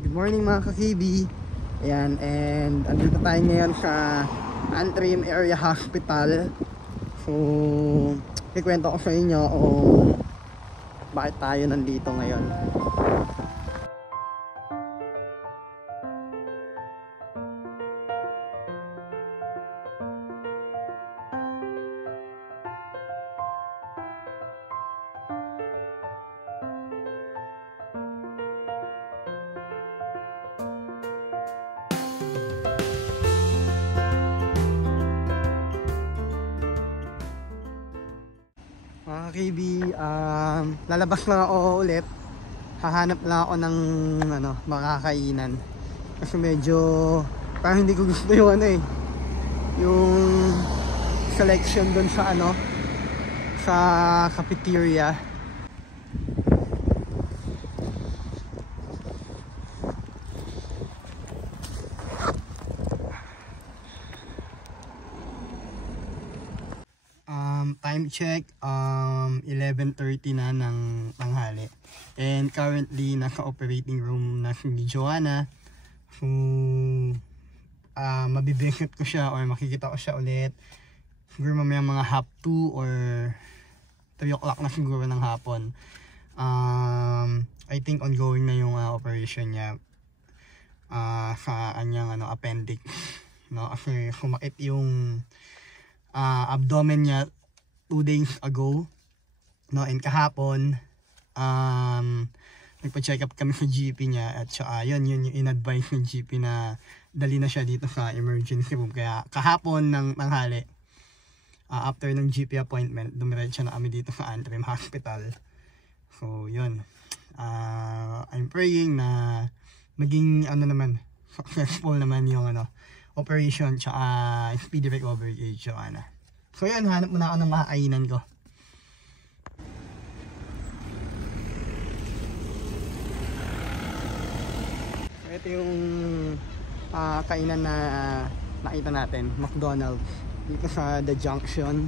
Good morning mga ka-KB. Ayan, and andito tayo ngayon sa Antrim Area Hospital. So, ikwento ko sa inyo kung bakit tayo nandito ngayon. Mga ka-KB, lalabas lang ako ulit. Hahanap lang ako ng makakainan. Kasi medyo parang hindi ko gusto yung yung selection dun sa sa cafeteria. Time check 11:30 na ng tanghali, and currently nasa operating room na si Joanna. So mabibisit ko siya or makikita ko siya ulit siguro mamaya mga half 2 or 3 o'clock na siguro ng hapon. I think ongoing na yung operation niya sa kanyang appendix, no? Kasi sumakit yung abdomen niya 2 days ago, no? And kahapon nagpa-check up kami sa GP niya, at saka yun yung in-advise ng GP na dali na siya dito sa emergency room. Kaya kahapon ng tanghali, after ng GP appointment, dumiretso na kami dito sa Antrim Hospital. So yun, I'm praying na maging successful naman yung operation, tsaka speedy recovery kay Joanna. So yun, hanap muna ako ng makakainan ko. So ito yung kainan na nakita natin, McDonald's, dito sa The Junction.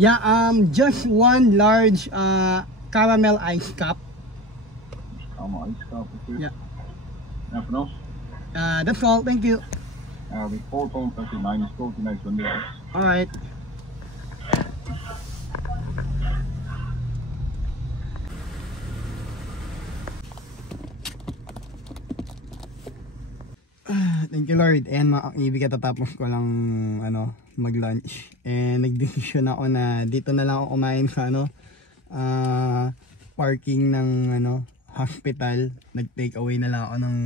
Yeah, just one large caramel ice cup. Caramel ice cup, okay. Yeah. Nothing else? That's all, thank you. The £4.39 is 49 Sundays. Alright. Thank you Lord. And ibig katatapos ko lang mag-lunch, and nagdesisyon ako na dito na lang ako kumain sa parking ng hospital. Nag-take away na lang ako ng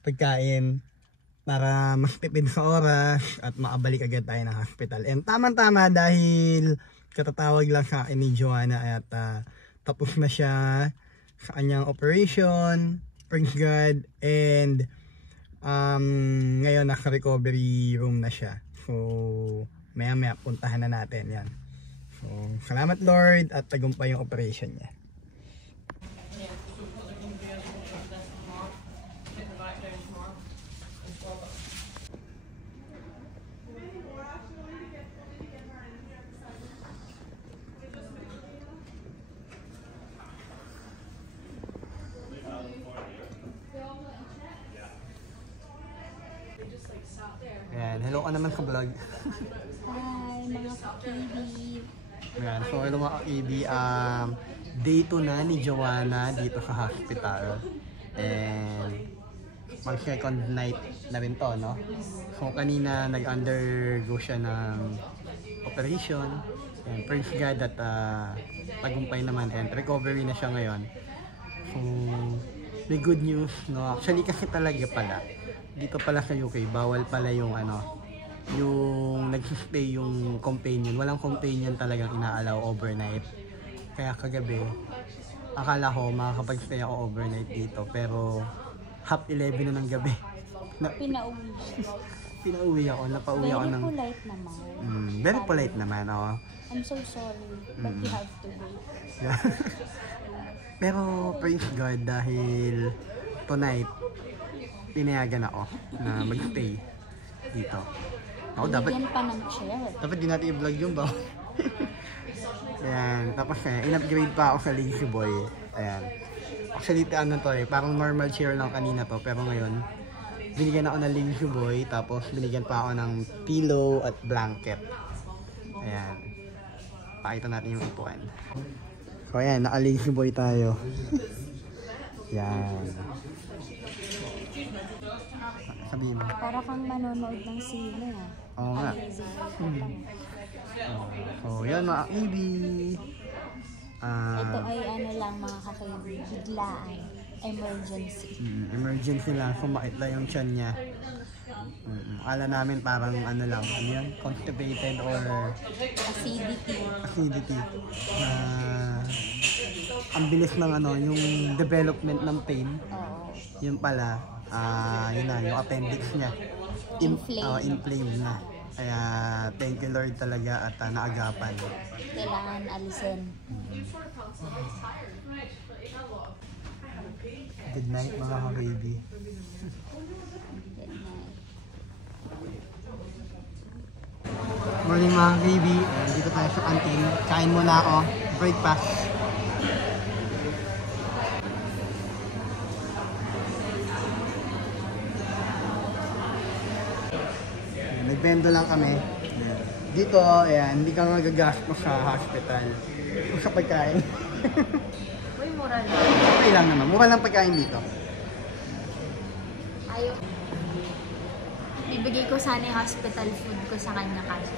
pagkain para mas tipid sa oras at makabalik agad tayo ng hospital. And tama-tama dahil katatawag lang sa akin ni Joanna at tapos na siya sa kanyang operation, praise God, and ngayon nasa recovery room na siya. So maya puntahan na natin yan. So salamat Lord at tagumpay yung operation niya. Ayan, hello ka naman sa vlog. Hi mga ka-KB. Ayan, so hello mga ka-KB. Day 2 na ni Joanna dito sa hospital. And mag second night na rin to, no? So kanina nag-undergo siya ng operation. And praise God that tagumpay naman and recovery na siya ngayon. So may good news, no? Actually kasi talaga pala dito pala sa UK, bawal pala yung yung nagsistay yung companion. Walang companion talagang inaalaw overnight. Kaya kagabi, akala ko makakapag-stay ako overnight dito, pero half 11 na ng gabi. Pinauwi. pinauwi ako, napauwi ako ng... Very polite naman. Very polite naman, oo. I'm so sorry, but you have to go. Yeah. Pero praise God dahil tonight, pinayagan ako na mag-stay dito. Ako dapat... Bigyan pa ng chair. Dapat di natin i-vlog yung ba? Ayan, tapos in-upgrade pa ako sa Lazy Boy. Ayan. Actually, ano to parang normal chair lang kanina to, pero ngayon, binigyan ako ng Lazy Boy, tapos binigyan pa ako ng pillow at blanket. Ayan. Pakita natin yung upuan. So ayan, naka-Lazy Boy tayo. Ayan. Sabihin mo. Para kang manonood ng sine ah. Oo nga. So yan mga ibi. Ito ay ano lang mga kakaibigan, biglaan, emergency. Emergency lang, sumakit lang yung tiyan niya. Akala namin parang ano lang, ano yan? Constipated or acidity. Ang bilis ng ano, yung development ng pain. Oo. Yun pala, yun na, yung appendix niya. Inflamed na. Kaya thank you Lord talaga at naagapan. Kailangan alisin. Good night mga ka-baby. Good night. Morning mga baby, dito tayo sa canteen. Kain muna ako, breakfast. Nagbendo lang kami. Dito, ayan, hindi ka magagastos sa hospital. O sa pagkain. Uy, mura lang. Okay lang naman, mura lang pagkain dito. Ayaw. Bibigay ko sana yung hospital food ko sa kanya kasi.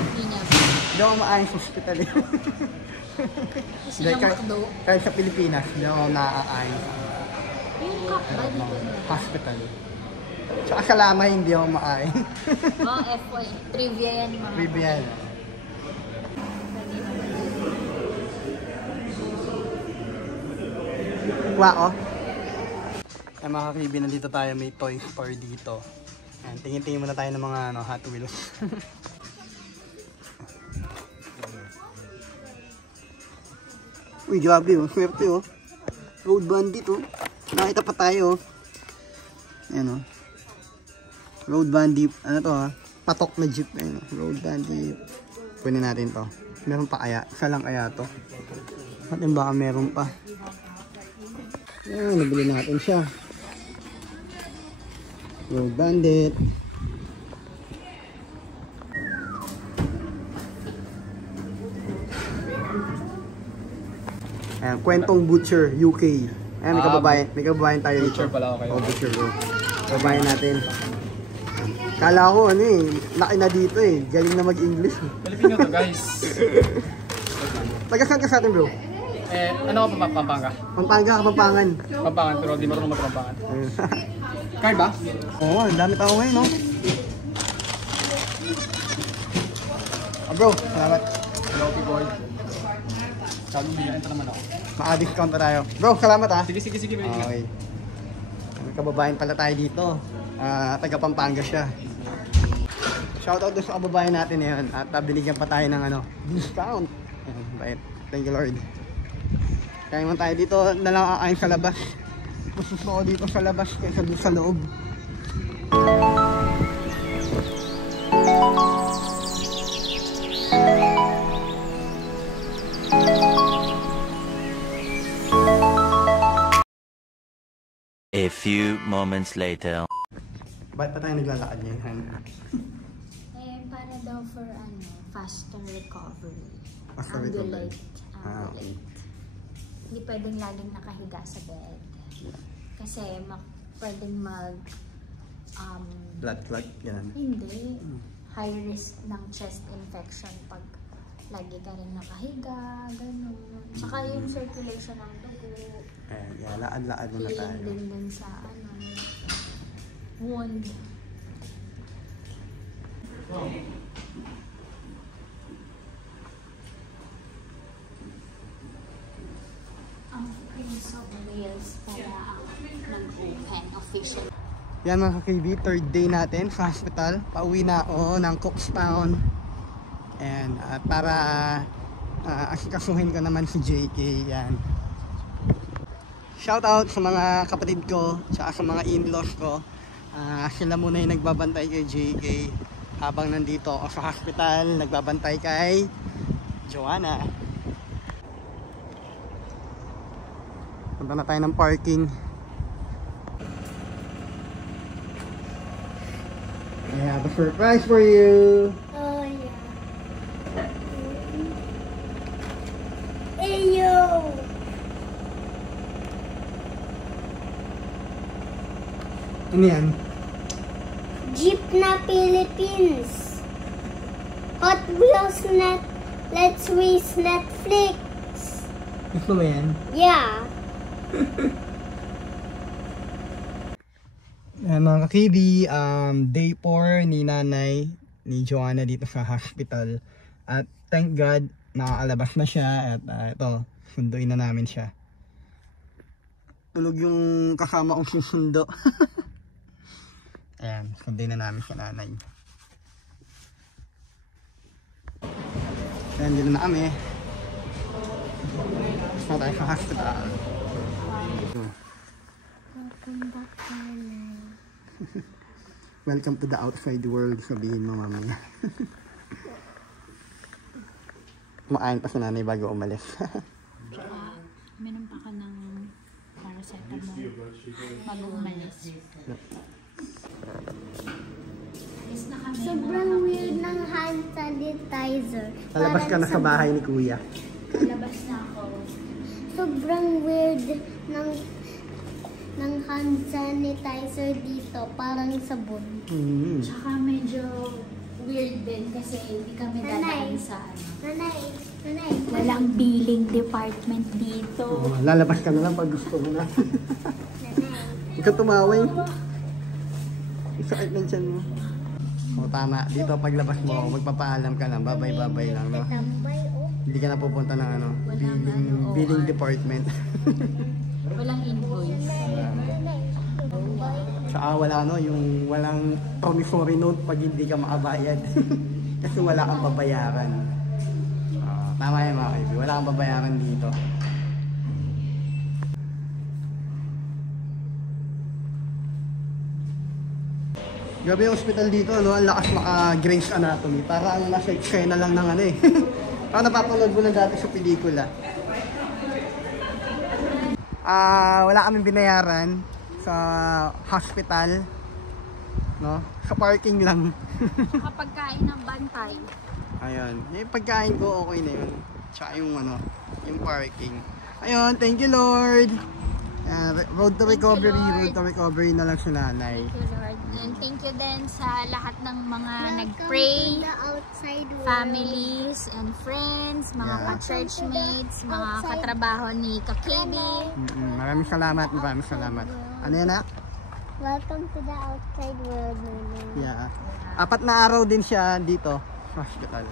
Hindi niya. Hindi ako maayos sa hospital eh. Gusto niya makdo. Kahit sa Pilipinas, hindi ako naaayos. Yung cup ba dito niya? Hospital. Sa Kalamay, hindi ako maayos. Mga FY. Trivia yan mga. Trivia. Wow. Ay mga ka-baby, nandito tayo, may toy store dito. Ayan, tingin-tingin muna tayo ng mga Hot Wheels. Uy, grabe oh, swerte oh. Road Bandit oh. Nakita pa tayo oh. Ayan oh. Road Bandit, ano to ha? Patok na jeep. Ayan oh. Road Bandit. Kunin natin to. Meron pa kaya? Isa lang kaya to? Natin baka meron pa. Ayan, nabili natin siya. Road Bandit. Ayan, Kwentong Butcher, UK. Ayan, may kababayan tayo dito. Butcher pala ako kayo. Oh, Butcher bro. Kababayan natin. Kala ko ano eh, laki na dito eh. Galing na mag-English. Pilipino to guys. Taga saan ka sa atin bro? Ano ka pa Pampanga? Pampanga, Kapampangan. Pampangan pero di marunong magpampangan. Ayun. Card ba? Oo, ang dami tao ngayon no? Bro, salamat. Hello people. Sabi mo ito naman ako. Maka-discount pa tayo. Bro, salamat ah. Sige. Okay. May kababayan pala tayo dito. Taga Pampanga siya. Shoutout doon sa kababayan natin ngayon. At binigyan pa tayo ng discount. Ayan, bait. Thank you Lord. Kaya naman tayo dito na lang kakain sa labas. Mas gusto ko dito sa labas kaysa doon sa loob. A few moments later. Ba't pa tayo naglalakad ngayon? Para daw for faster recovery. Faster recovery. Ambulate. Okay. Hindi pwedeng laging nakahiga sa bed. Kasi pwedeng Blood clot, yan. hindi. High risk ng chest infection pag lagi ka rin nakahiga, gano'n. Tsaka yung circulation ng dugo. Ayan, lakad-lakad muna tayo. Healing din sa wound. Ang Prince of Wales pala ang nag-open official. Yan mga ka-KB, third day natin sa hospital. Pauwi na ako ng Cookstown. And para asikasuhin ko naman si JK. Yan. Shout out sa mga kapatid ko, tsaka sa mga in-laws ko. Sila muna yung nagbabantay kay JK habang nandito ako sa hospital. Nagbabantay kay Joanna. Punta na tayo ng parking. I have a surprise for you. Oh, yeah. Eyo! Ano yan? Jeep na Philippines. Hot Wheels net. Let's race Netflix. Gusto mo yan? Yeah. Mga ka-KB, day 4 ni nanay ni Joanna dito sa hospital. At thank God, nakakalabas na siya. At ito, sunduin na namin siya. Tulog yung kasama kong susundo. Ayan, sunduin na namin siya nanay. Ayan, dito na kami. Tapos na tayo sa hospital. Welcome back, nanay. Welcome to the outside world, sabihin mo mamaya. Kumakain pa si nanay bago umalis. Tsaka, minum pa ka ng paracetamol bago umalis. Sobrang weird ng hand sanitizer. Lalabas ka na sa bahay ni kuya. Lalabas na ako. Sobrang weird ng hand sanitizer dito. Parang sabon. Tsaka medyo weird din kasi hindi kami dadaan sa Nanay. Walang billing department dito. Lalabas ka na lang pag gusto mo na. Ikaw tumaway. Sakit ng tiyan mo. O tama, dito paglabas mo, magpapaalam ka lang, babay-babay lang, no? Hindi ka na pupunta ng billing department. Walang invoice. Saka wala yung walang promissory note pag hindi ka makabayad. Kasi wala kang babayaran. Tama yan mga kaibigan, wala kang babayaran dito. Grabe yung hospital dito, no? Ang lakas maka-Grey's Anatomy. Parang nasa eksena lang ng ano eh. Parang napapanood mo na dati sa pelikula. Wala kaming binayaran sa hospital, no? Sa parking lang. Tsaka pagkain ng bantay. Ayun, yung pagkain ko okay na yun. Tsaka yung ano, yung parking. Ayun, thank you Lord. Road to recovery na lang si nanay. Thank you Lord. And thank you din sa lahat ng mga nag-pray, families and friends, mga ka-churchmates, mga katrabaho ni Ka-KB. Maraming salamat. Ano yan na? Welcome to the outside world. Yeah. 4 na araw din siya dito sa hospital.